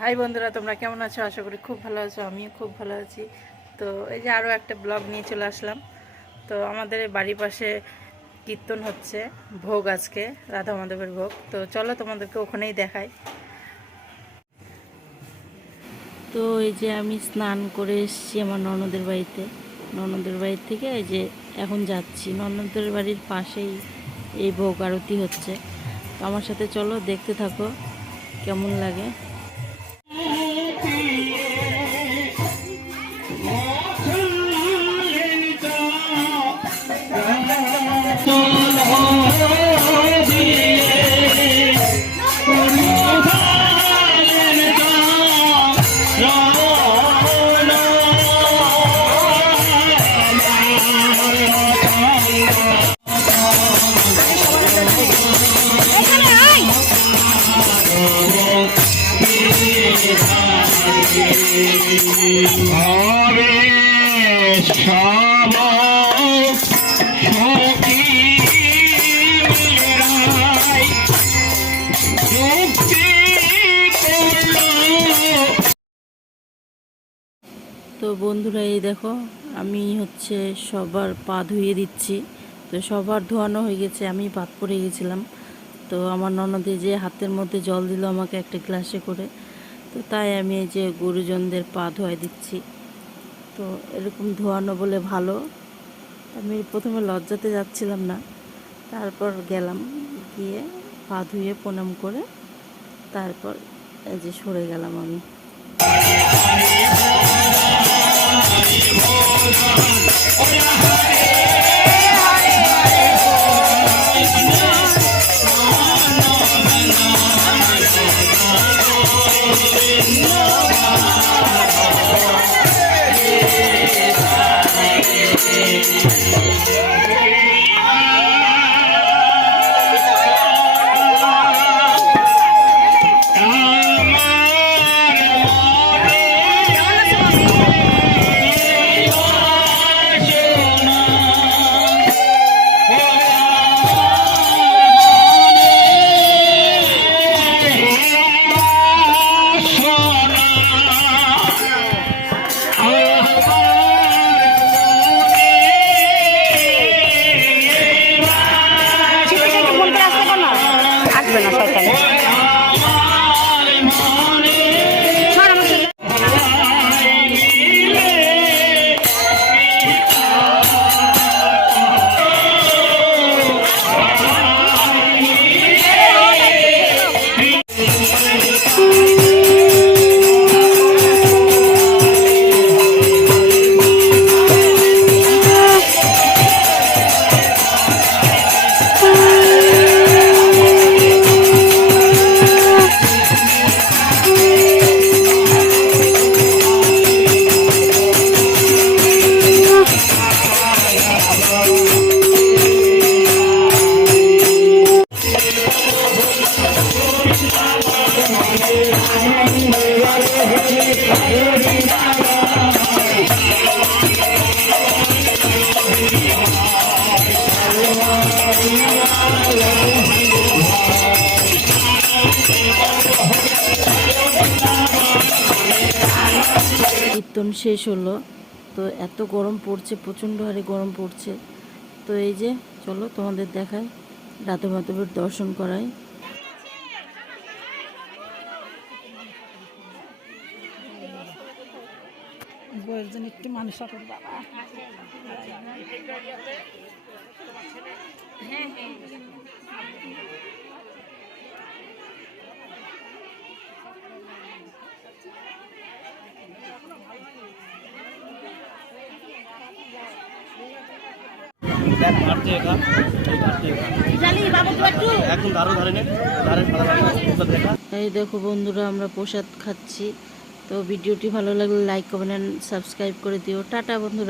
High বন্ধুরা, তোমরা কেমন আছো? আশা করি খুব ভালো আছো। আমিও খুব ভালো আছি। তো এই যে আরও একটা ব্লগ নিয়ে চলে আসলাম। তো আমাদের বাড়ির পাশে কীর্তন হচ্ছে, ভোগ আজকে রাধা মাধবের ভোগ। তো চলো তোমাদেরকে ওখানেই দেখাই। তো এই যে আমি স্নান করে এসেছি আমার ননদের বাড়িতে। ননদের বাড়ির থেকে এই যে এখন যাচ্ছি, ননদের বাড়ির পাশেই এই ভোগ আরতি হচ্ছে। তো আমার সাথে চলো, দেখতে থাকো কেমন লাগে। তো বন্ধুরা, এই দেখো আমি হচ্ছে সবার পা ধুয়ে দিচ্ছি। তো সবার ধোয়ানো হয়ে গেছে, আমি বাদ পড়ে গেছিলাম। তো আমার ননদে যে হাতের মধ্যে জল দিল আমাকে একটা গ্লাসে করে। তো তাই আমি এই যে গুরুজনদের পা ধোয়াই দিচ্ছি। তো এরকম ধোয়ানো বলে ভালো। আমি প্রথমে লজ্জাতে যাচ্ছিলাম না, তারপর গেলাম, গিয়ে পা ধুয়ে প্রণাম করে তারপর এই যে সরে গেলাম আমি। কীর্তন শেষ হলো। তো এত গরম পড়ছে, প্রচণ্ড হারে গরম পড়ছে। তো এই যে চলো তোমাদের দেখাই, রাধা মাধবের দর্শন করাই। বয়সজন একটু মানুষ বাবা। এই দেখো বন্ধুরা, আমরা প্রসাদ খাচ্ছি। তো ভিডিওটি ভালো লাগলে লাইক, কমেন্ট, সাবস্ক্রাইব করে দিও। টাটা বন্ধুরা।